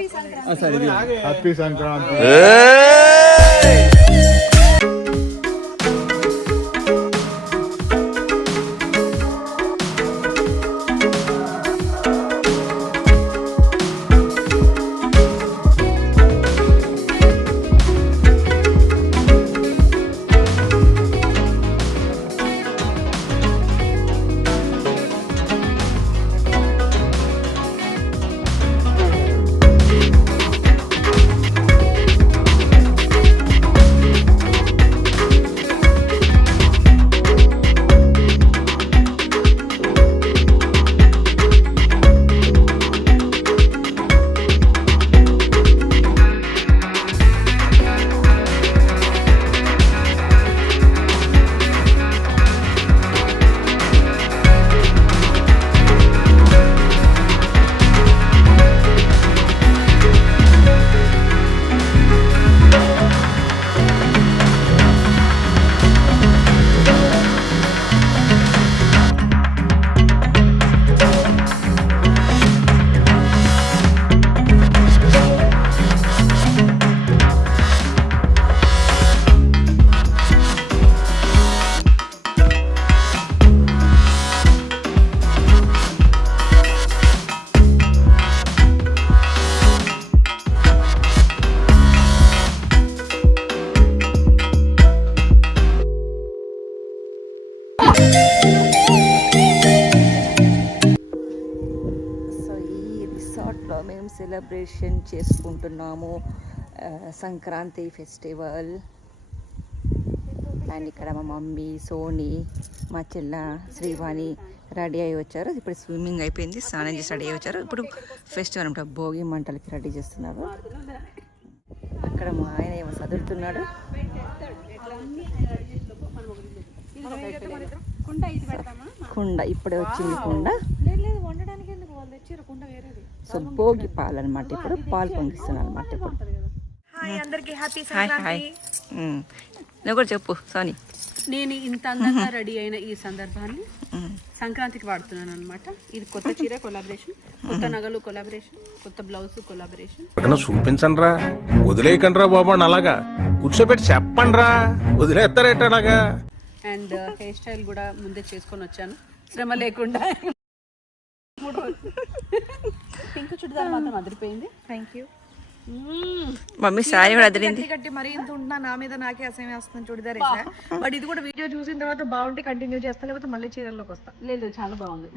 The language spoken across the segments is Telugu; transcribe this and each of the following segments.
హ్యాపీ సంక్రాంతి. మేము సెలబ్రేషన్ చేసుకుంటున్నాము సంక్రాంతి ఫెస్టివల్. అండ్ ఇక్కడ మా మమ్మీ, సోని, మా చెల్ల శ్రీవాణి రెడీ అయ్యి వచ్చారు. ఇప్పుడు స్విమ్మింగ్ అయిపోయింది, స్నానం చేసి రెడీ అయ్యి వచ్చారు. ఇప్పుడు ఫెస్టివల్ అనమాట, భోగి మంటలకి రెడీ చేస్తున్నారు. అక్కడ మా ఆయన ఏమో చదువుతున్నాడు. కుండ ఇప్పుడే వచ్చింది కుండ. సో భోగి పాలు అనమాట, ఇప్పుడు పాలు పొంగిస్తున్నాను అనమాట. ఇప్పుడు నువ్వు కూడా చెప్పు సోని. నేను ఇంత అందంగా రెడీ అయిన ఈ సందర్భాన్ని సంక్రాంతికి వాడుతున్నాను అనమాట. ఇది కొత్త చీర కొలాబరేషన్, కొత్త నగలు కొలాబరేషన్, కొత్త బ్లౌజ్ కొలాబరేషన్. చూపించండి రా, వదిలేయకండి రా బాబు, అలాగా కూర్చోబెట్టి చెప్పండి రా, వదిలేస్తారేట అలాగా. అండ్ హెయిర్ స్టైల్ కూడా ముందే చేసుకొని వచ్చాను, శ్రమ లేకుండా. పింక్ చుడిదార్ మాత్రం అదిరిపోయింది. Thank you. మమ్మీ సారీ కూడా అదిరింది. కట్టి మరీ ఇంత ఉంటున్నా, నా మీద నాకే అసహ్యం వేస్తుంది చుడిదార్ వేసా. బట్ ఇది కూడా వీడియో చూసిన తర్వాత బాగుంటే కంటిన్యూ చేస్తా, లేకపోతే మళ్ళీ చీరల్లోకి వస్తా. లేదు చాలా బాగుంది.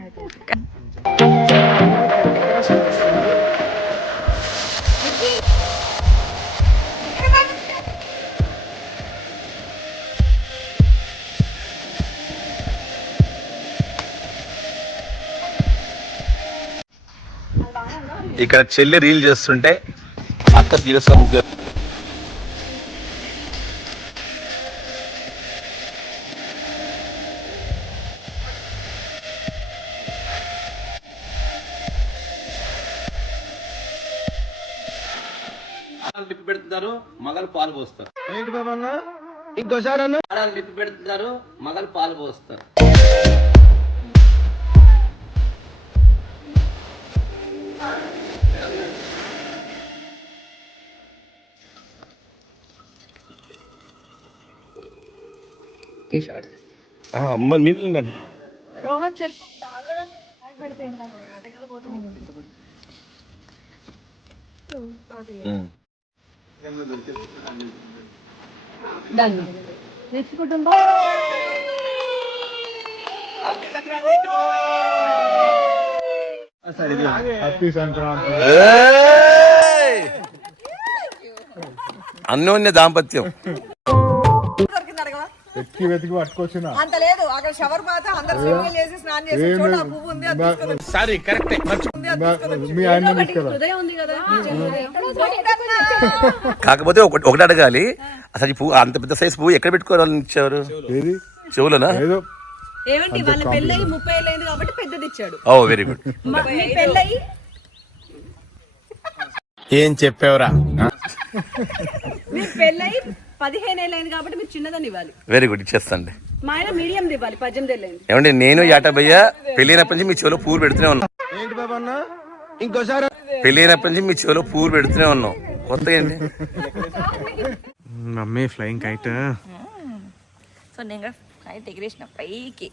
ఇక్కడ చెల్లి రీల్ చేస్తుంటే అక్క తీరసం లిప్పి పెడుతున్నారు, మగలు పాలు పోస్తారు. ఏంటి బాబా ఇంకోసారి లిప్పి పెడుతున్నారు, మగలు పాలు పోస్తారు. అమ్మ మీరు తెచ్చుకుంటుందా హ్యాపీ సంక్రాంతి. అన్యోన్య దాంపత్యం. వెతికి వెతికి పట్టుకొచ్చిన అంత లేదు. అక్కడ షవర్ బాత్ అందరూ స్విమ్మింగ్ చేసి స్నానం చేసి చూడ ఆ పువ్వు ఉంది, అది తీసుకొని సారీ కరెక్టే. మీ ఆయన తీసుకురా. హృదయం ఉంది కదా. కాకపోతే ఒకటి అడగాలి, అసలు ఈ పువ్వు అంత పెద్ద సైజ్ పువ్వు ఎక్కడ పెట్టుకోవాలని ఇచ్చారు? ఏది చెవులనా? ఏదో ఏమంటే వాళ్ళ పెళ్ళయి 30 ఏళ్ళు అయింది కాబట్టి పెద్దది ఇచ్చాడు. ఓ వెరీ గుడ్. మీ పెళ్ళయి ఏం చెప్పావురా? మీ పెళ్ళయి 15 ఏళ్ళు అయింది కాబట్టి మీరు చిన్నదని ఇవ్వాలి. వెరీ గుడ్, ఇచ్చేస్తాండి. మా ఆయన మీడియం ఇవ్వాలి, 18 ఏళ్ళు అయింది. ఏమంటే నేను యాటబయ్య పెళ్ళినప్పటి నుంచి మీ చెవులో పువ్వులు పెడుతూనే ఉన్నా. ఏంటి బాబా అన్న ఇంకోసారి పెళ్ళైనప్పటి నుంచి మీ చెవిలో పూలు పెడుతూనే ఉన్నాం. కొత్తగా ఏంటి? Mummy flying kite. సో నేను కూడా కైట్ ఎగిరేసిన పైకి.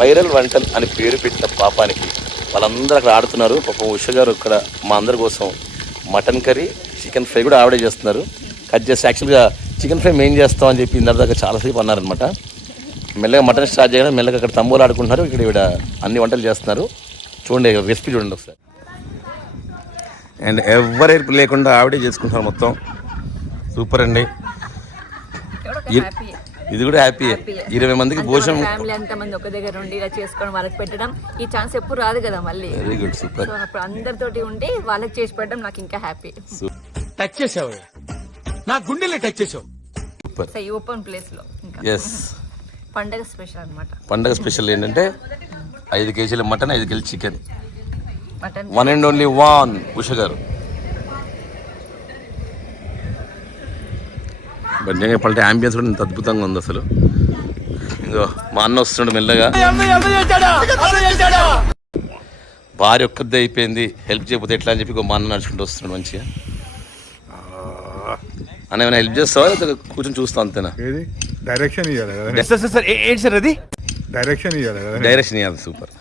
వైరల్ వంటలు అని పేరు పెట్టిన పాపానికి వాళ్ళందరూ అక్కడ ఆడుతున్నారు. పాపం ఉష గారు ఇక్కడ మా అందరి కోసం మటన్ కర్రీ, చికెన్ ఫ్రై కూడా ఆవిడే చేస్తున్నారు. కట్ చేసి యాక్చువల్గా చికెన్ ఫ్రై మేము చేస్తాం అని చెప్పి ఇందాక దాకా చాలాసేపు అన్నారనమాట. మెల్లగా మటన్ స్టార్ట్ చేయగానే మెల్లగా అక్కడ తంబోలు ఆడుకుంటున్నారు. ఇక్కడ ఈవిడ అన్ని వంటలు చేస్తున్నారు. చూడండి రెసిపీ చూడండి ఒకసారి. అండ్ ఎవరి లేకుండా ఆవిడే చేసుకుంటున్నారు మొత్తం. సూపర్ అండి. ఇది కూడా హ్యాపీ. 20 మందికి భోజనం, ఫ్యామిలీ అంత మంది ఒక దగ్గర ఉండి ఇలా చేసుకోవడం, వాళ్ళకి పెట్టడం, ఈ ఛాన్స్ ఎప్పుడు రాదు కదా మళ్ళీ. Very good, super. సో అప్పుడు అందరితోటి ఉండి వాళ్ళకి చేసి పెట్టడం నాకు ఇంకా హ్యాపీ. టచ్ చేసావు, నా గుండెలే టచ్ చేసావు. సూపర్. సో ఈ ఓపెన్ ప్లేస్ లో ఇంకా ఎస్, పండగ స్పెషల్ అన్నమాట. పండగ స్పెషల్ ఏంటంటే 5 కేజీల మటన్, 5 కేజీల chicken. Mutton one and only one Usha గారు. బండి పల్లె అంబియన్స్ కూడా ఇంత అద్భుతంగా ఉంది అసలు. ఇంకో మా అన్న వస్తున్నాడు మెల్లగా. భార్య ఒక్కదే అయిపోయింది, హెల్ప్ చేయకపోతే ఎట్లా అని చెప్పి మా అన్న నడుచుకుంటూ వస్తున్నాడు మంచిగా. అన్న ఏమైనా హెల్ప్ చేస్తావా, కూర్చొని చూస్తావు అంతేనా? ఏది డైరెక్షన్ ఇవ్వాలి కదా, సార్ ఏంటి సార్ అది? డైరెక్షన్ ఇవ్వాలి కదా. డైరెక్షన్ ఇవ్వాలి. సూపర్.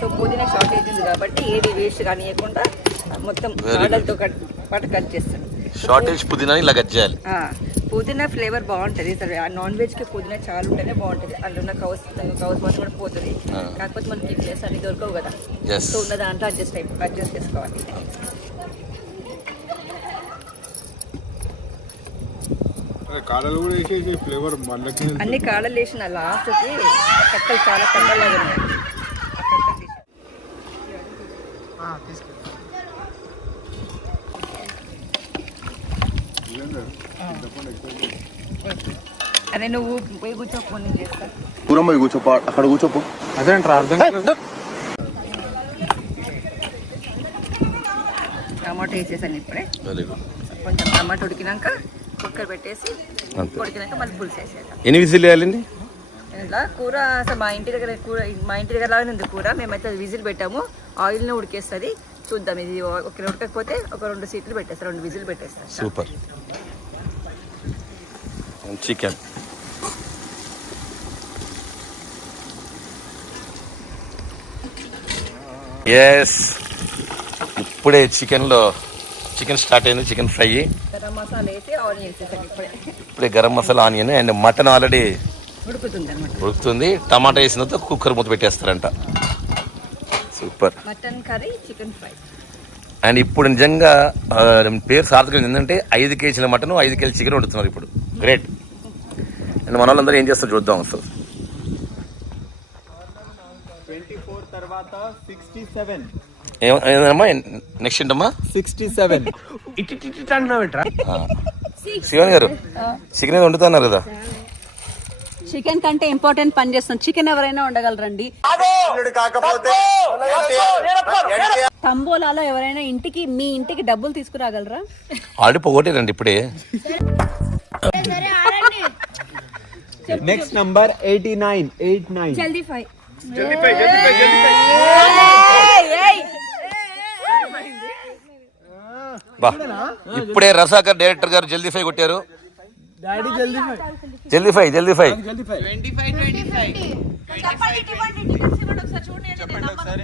సో పుదీనా షార్టేజ్ ఉంది కాబట్టి ఏది వేస్ట్ కానియకుండా మొత్తం ఆర్డర్తో పాటు కట్ చేస్తాను. షార్టేజ్ పుదీనా ఇలా కట్ చేయాలి. పుదీనా ఫ్లేవర్ బాగుంటుంది. సరే నాన్ వెజ్కి పుదీనా చాలా ఉంటేనే బాగుంటుంది. అందులో ఉన్న కౌస్ మాత్రం కూడా పోతుంది. కాకపోతే మనకి ప్లేస్ అన్ని దొరకవు కదా. సో ఉన్న దాంట్లో అడ్జస్ట్ చేసుకోవాలి. కాడలు కూడా వేసేసి ఫ్లేవర్ మళ్ళీ అన్ని కాడలు వేసిన లాస్ట్కి కట్టలు చాలా కట్టలాగా ఉన్నాయి. అదే నువ్వు పోయి కూర్చోపో, నేను చేస్తాను. దూరం పోయి కూర్చోపో, అక్కడ కూర్చోపో. అదేంట్రా అర్థం కాదు. టమాటో వేసేసాను ఇప్పుడే. Very good. కొంచెం టమాటో ఉడికినాక కుక్కర్ పెట్టేసి ఉడికినాక మళ్ళీ పులుసు వేసేద్దాం. ఎన్ని విజిల్ వేయాలండి? ఇలా కూర అసలు మా ఇంటి దగ్గర లాగానే ఉంది కూర. మేమైతే విజిల్ పెట్టాము, ఆయిల్నే ఉడికేస్తుంది. చూద్దాం, ఇది ఒక ఉడకకపోతే ఒక 2 సీట్లు పెట్టేస్తాను, 2 విజిల్ పెట్టేస్తాను. సూపర్. చికెన్ ఎస్, ఇప్పుడే చికెన్ స్టార్ట్ అయింది. చికెన్ ఫ్రై, గరం మసాలా వేసి ఆనియన్ వేసేసాను ఇప్పుడే garam masala, onion and mutton already ఉడుకుతుంది అనమాట. ఉడుకుతుంది. టమాటా వేసిన తర్వాత కుక్కర్ మూత పెట్టేస్తారంట. Super. Mutton curry, chicken fry. And ఇప్పుడు నిజంగా పేరు సార్థకం ఏంటంటే 5 కేజీల మటన్, 5 కేజీల చికెన్ వండుతున్నారు ఇప్పుడు. గ్రేట్. అండ్ మన వాళ్ళందరూ ఏం చేస్తారు చూద్దాం అసలు. 24 తర్వాత 67. ఏమమ్మా నెక్స్ట్ ఏంటమ్మా? 67. శివన్ గారు చికెన్ వండుతున్నారు కదా. చికెన్ కంటే ఇంపార్టెంట్ పని చేస్తాం. చికెన్ ఎవరైనా ఉండగలరండి. తంబోలాలో ఎవరైనా మీ ఇంటికి డబ్బులు తీసుకురాగలరా? ఆల్రెడీ పోగొట్టారండి ఇప్పుడే. Next number 89. జల్దీ ఫై. బా, ఇప్పుడే రసాకర్ డైరెక్టర్ గారు జల్దీ ఫై కొట్టారు. జల్దీ ఫై.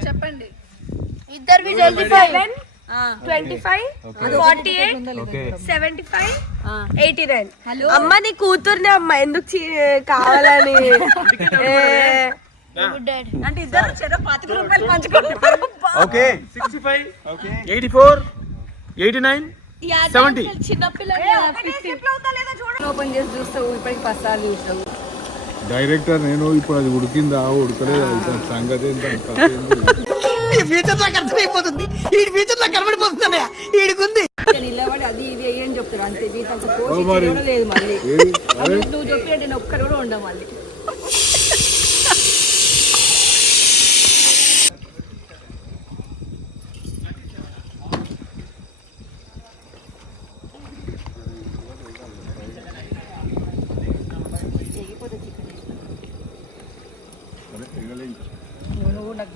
చెప్పండి. ఇద్దరివి జల్దీ 25, 48, 75, 89. అమ్మ నీ కూతుర్ని అమ్మ ఎందుకు కావాలని అంటే ఇద్దరు చెరో 25 రూపాయలు పంచుకుంటారు. ఓకే 65, 84, 89, 70. ఓపెన్ చేసి చూస్తావు, ఇప్పటికి 10 సార్లు చూస్తావు. డైరెక్టర్ నేను ఇప్పుడు అది ఉడికిందా ఉడకలేదు సంగతి ఏంటో నిలబడి అది ఇది అని చెప్తారు అంతే. జీతంతో లేదు మళ్ళీ. నువ్వు చెప్పినట్టు నేను ఒక్కరు కూడా ఉండవు మళ్ళీ.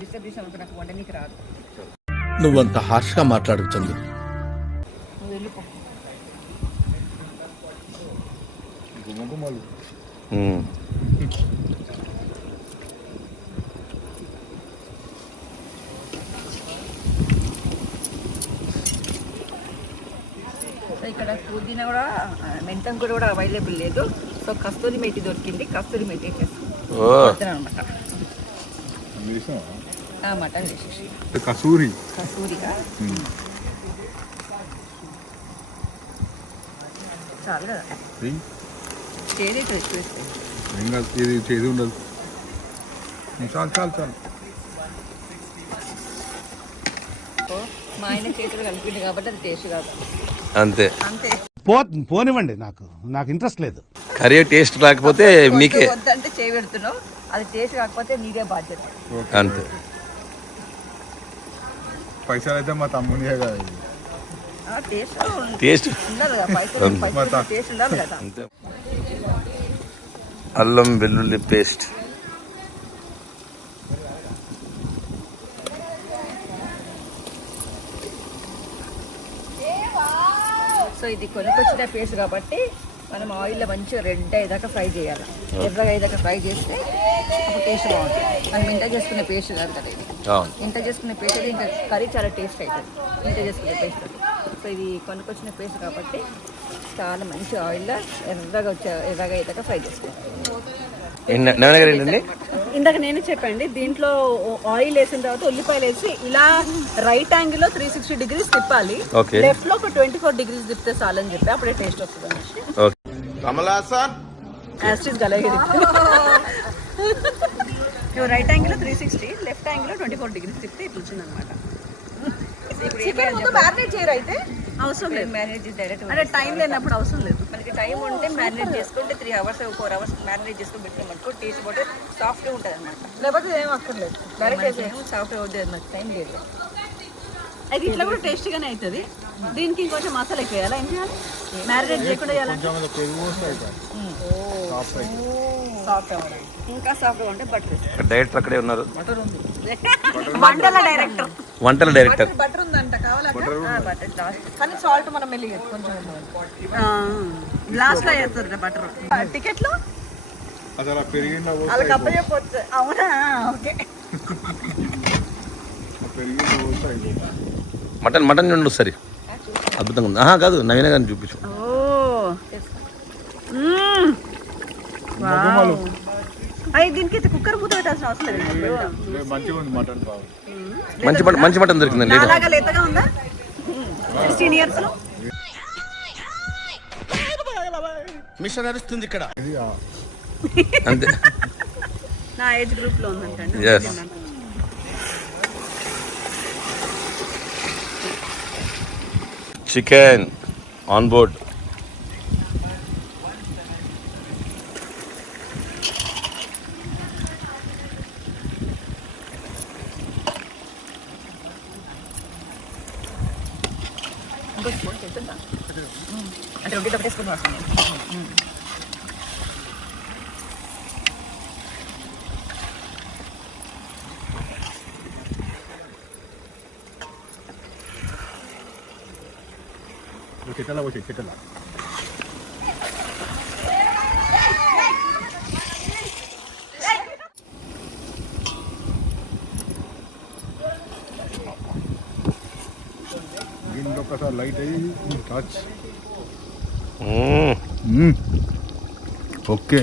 డిస్టర్బ్ చేసాం నాకు వండనీకి రాదు. నువ్వంత హార్ష్గా మాట్లాడకు చందు. నువ్వు వెళ్ళిపో. గుమ్మగుమ్మలు సో ఇక్కడ పుదీనా కూడా మెంతం కూడా అవైలబుల్ లేదు. సో కస్తూరి మేతి దొరికింది. కస్తూరి మేతి వేసేస్తాను అనమాట. మటన్ వేసేసి కసూరి కస్తూరిగా చాలు కదా. చేది ఎక్కువ వేస్తే ఇది చేది ఉండదు. చాలు చాలు చాలు. మా ఆయన చేతులు కలిపింది కాబట్టి అది టేస్ట్ కాదు. అంతే అంతే. పోనివ్వండి, నాకు ఇంట్రెస్ట్ లేదు. కర్రీ టేస్ట్ రాకపోతే మీకే వద్దంటే చేయి పెడుతున్నావు. అది టేస్ట్ కాకపోతే నీదే బాధ్యత. అంతే. పైసలు అయితే మా తమ్ముని కదా. టేస్ట్ ఉండాలి కదా, పైసలు టేస్ట్ ఉండాలి కదా. అంతే. అల్లం వెల్లుల్లి పేస్ట్. సో ఇది కొనుక్కొచ్చిన పేస్ట్ కాబట్టి మనం ఆయిల్లో మంచిగా రెడ్ అయ్యేదాకా ఫ్రై చేయాలి. ఎర్రగా అయ్యేదాకా ఫ్రై చేస్తే అప్పుడు టేస్ట్ బాగుంటుంది. మనం ఇంట చేసుకునే పేస్ట్ కాదు కదా ఇది. ఇంట చేసుకునే పేస్ట్ అయితే ఇంకా కర్రీ చాలా టేస్ట్ అవుతుంది. ఇంట చేసుకునే పేస్ట్ అది. సో ఇది కొనుక్కొచ్చిన పేస్ట్ కాబట్టి చాలా మంచి ఆయిల్లో ఎర్రగా అయ్యేదాకా ఫ్రై చేసుకోవాలి. ఇందాక నేనే చెప్పండి, దీంట్లో ఆయిల్ వేసిన తర్వాత ఉల్లిపాయలు వేసి ఇలా రైట్ యాంగిల్ లో 360 degrees తిప్పాలి. లెఫ్ట్ లో ఒక 24 degrees తిప్పితే చాలని చెప్పి అప్పుడే టేస్ట్ వస్తుంది అనేసి. రైట్ యాంగిల్ లో 360, లెఫ్ట్ యాంగిల్ లో 24 degrees తిప్పితే ఇట్లా వచ్చింది అనమాట. మ్యారినేట్ చేయరు అయితే అవసరం లేదు. మ్యారినేట్ చేసి డైరెక్ట్ అంటే టైం లేనప్పుడు అవసరం లేదు. మనకి టైం ఉంటే మ్యారినేట్ చేసుకుంటే 3 hours 4 hours మ్యారినేట్ చేసుకుని పెట్టినామనుకో టేస్ట్ పోతే సాఫ్ట్గా ఉంటుంది అనమాట. లేకపోతే ఏం అక్కర్లేదు. సాఫ్ట్గా అవుతుంది. మనకి టైం లేదు. అయితే ఇట్లా కూడా టేస్టీగానే అవుతుంది. దీనికి ఇంకొంచెం మసాలా ఎక్కువ వేయాలా? ఏం చేయాలి? మ్యారినేట్ చేయకుండా చేయాలంటే సాఫ్ట్ అవ్వాలి. ఇంకా సాఫ్ట్గా ఉంటే బటర్. డైరెక్టర్ అక్కడే ఉన్నారు. వంటల డైరెక్టర్. వంటల డైరెక్టర్. బటర్ ఉందంట కావాలా? Butter last. కానీ సాల్ట్ మనం మెల్లి కొంచెం లాస్ట్ లో వేస్తారు బటర్. టికెట్ లో అసలు పెరిగిందా వాళ్ళకి అప్పచెప్పొచ్చు. అవునా? ఓకే. మటన్ నుండి సరే అద్భుతంగా ఉంది. కాదు నవీన గారిని చూపించు. అయ్యి దీనికి అయితే కుక్కర్ మూత పెట్టాల్సిన అవసరం లేదు. మంచిగా ఉంది మటన్. మంచి మటన్ దొరికిందండి. అలాగా లేతగా ఉందా? 16 years లో మిషన్ నడుస్తుంది ఇక్కడ. అంతే. నా ఏజ్ గ్రూప్ లో ఉందంటండి. Yes. Chicken on board. అంటే రొట్టి పెట్టేసుకుని వస్తుంది. చెట్టలా వచ్చి చెట్టలా దీంట్లో ఒకసారి లైట్ అయ్యి టచ్. ఓకే,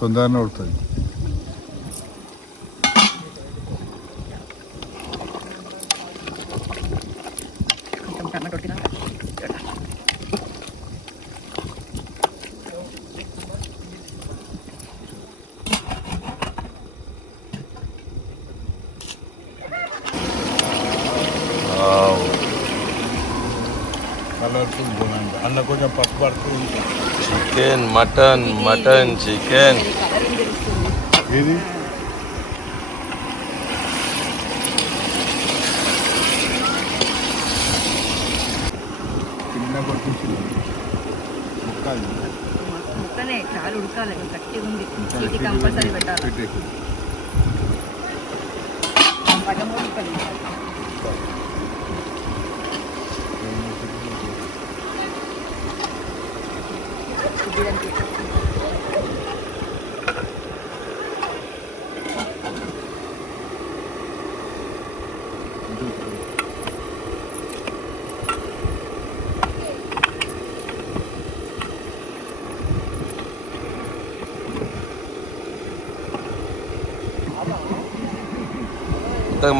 తొందరగా ఉడుతుంది. టమాటో ఉడికినా కలర్ఫుల్ బాగుంది. అందులో కొంచెం పసుపు పడుతుంది. Chicken mutton chicken. ఏది చిన్న పడుతుంది ముక్కనే చాలా ఉడకాలి. గట్టి ఉంది. ఇది కంపల్సరీ పెట్టాలి. పెట్టేసి సగం ఉల్లిపాయలు వేసాలి.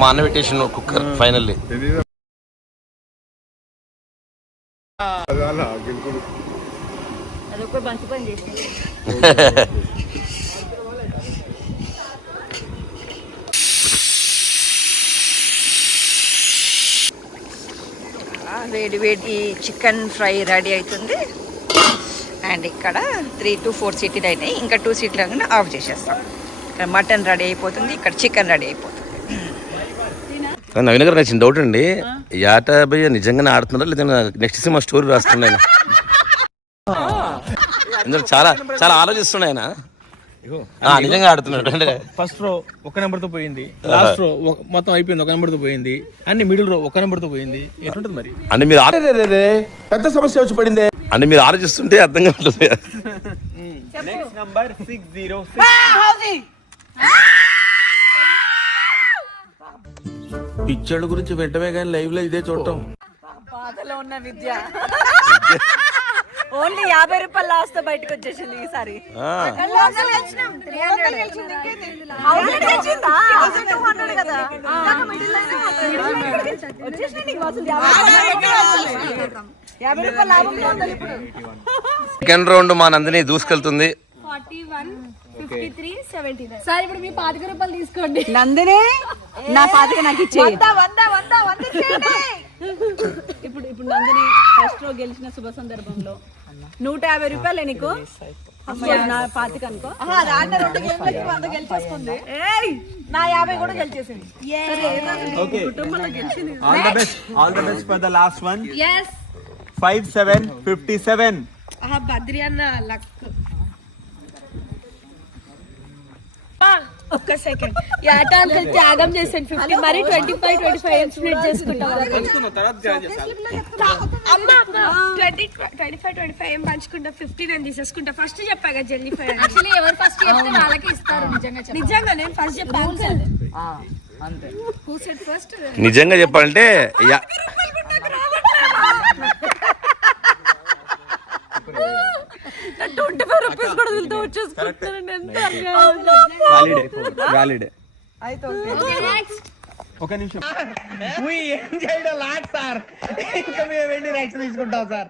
మా అన్న పెట్టేసిన కుక్కర్ ఫైనల్లీ. అది ఒక మంచి పని చేసింది. వేడి వేడి చికెన్ ఫ్రై రెడీ అవుతుంది. అండ్ ఇక్కడ 3 to 4 సీట్లు అయినాయి. ఇంకా 2 సీట్లు అయినా ఆఫ్ చేసేస్తాం. ఇక్కడ మటన్ రెడీ అయిపోతుంది, ఇక్కడ చికెన్ రెడీ అయిపోతుంది. నవీన్ గారు నాకు చిన్న డౌట్ అండి, యాటభయ్య నిజంగానే ఆడుతున్నారా లేదా నెక్స్ట్ సినిమా స్టోరీ రాస్తున్నాయి? ఎందుకంటే చాలా చాలా ఆలోచిస్తున్నాయి ఆయన. నిజంగా ఆడుతున్నాడు అంటే ఫస్ట్ రో ఒక నెంబర్ తో పోయింది, లాస్ట్ రో మొత్తం అయిపోయింది ఒక నెంబర్ తో పోయింది, అన్ని మిడిల్ రో ఒక నెంబర్ తో పోయింది. ఎట్లుంటది మరి? అంటే మీరు పెద్ద సమస్య వచ్చి పడింది అంటే మీరు ఆలోచిస్తుంటే అర్థం కావట్లేదు. పిక్చర్ల గురించి వెంటనే కానీ లైవ్ లో ఇదే చూడటం. బాధలో ఉన్న విద్య ఓన్లీ 50 రూపాయలు లాస్ట్ తో బయటకు వచ్చేసింది ఈసారి. సెకండ్ రౌండ్ మా నందిని దూసుకెళ్తుంది. 41, 53, 79. సార్ ఇప్పుడు మీ 25 రూపాయలు తీసుకోండి. నందిని నా పాతిక నాకు ఇచ్చేయి. ఇప్పుడు ఇప్పుడు నందిని ఫస్ట్ రో గెలిచిన శుభ సందర్భంలో 150 రూపాయలు నీకు నా పాతిక అనుకో. గెలిచేసుకుంది. నా 50 కూడా గెలిచేసింది. కుటుంబంలో గెలిచింది. All the best for the last one. Yes. 5757. Badri అన్న లక్. ఒక్క సెకండ్. యాటాలు త్యాగం చేసాను 50 మరి 25 స్ప్లిట్ చేసుకుంటాం. అమ్మ 25 ఏం పంచుకుంటా, 50 నేను తీసేసుకుంటా. ఫస్ట్ చెప్పాగా జెల్లీఫై. యాక్చువల్లీ ఎవరు ఫస్ట్ చెప్తే వాళ్ళకి ఇస్తారు. నిజంగా నేను ఫస్ట్ చెప్పాను. నిజంగా చెప్పాలంటే Valid. ఒక నిమిషం. ఏం చేయడం లాట్ సార్, ఇంకా మేము వెళ్ళి నెక్స్ట్ తీసుకుంటాం సార్.